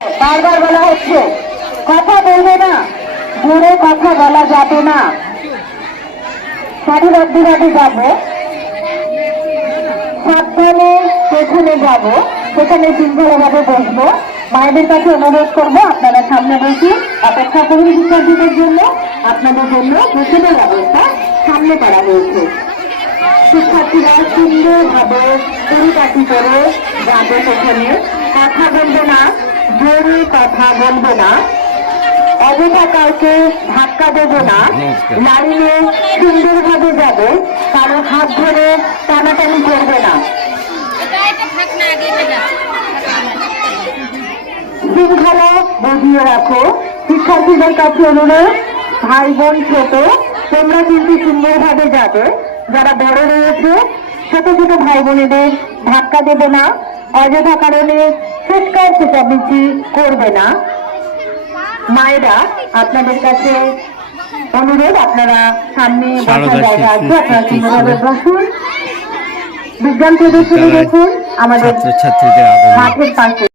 বারবার বলা হচ্ছে, কথা বলবে না জোরে কথা বলা যাবে না। সারিবদ্ধভাবে যাব, সাবধানে পেছনে যাব, সেখানে শৃঙ্খলাভাবে বসবো। মায়েদের কাছে অনুরোধ করব, আপনারা সামনে বসে অপেক্ষা করুন শিক্ষার্থীদের জন্য। আপনাদের জন্য বসের ব্যবস্থা সামনে করা হয়েছে। শিক্ষার্থীরা সুন্দরভাবে পরিপাটি করে যাবে সেখানে। কথা বলবে না কথা বলবে না। অযথা কাউকে ধাক্কা দেবে না। লাইনে সুন্দরভাবে যাবে। কারও হাত ধরে টানাটানি করবে না। শৃঙ্খলা বজিয়ে রাখো। শিক্ষার্থীদের কাছে অনুরোধ ভাই বোন ছোট তোমরা কিন্তু সুন্দরভাবে যাবে। যারা বড় রয়েছে ছোট ছোট ভাই বোনেদের ধাক্কা দেবে না। অযথা কারণে চিৎকার চেঁচামেচি করবে না মায়েরা আপনাদের কাছে অনুরোধ আপনারা সামনে বসার জায়গা আছে আপনারা শিশু সুন্দরভাবে বিদ্যালয়। বসুন বিজ্ঞান প্রদর্শনী দেখুন আমাদের মাঠের পাশে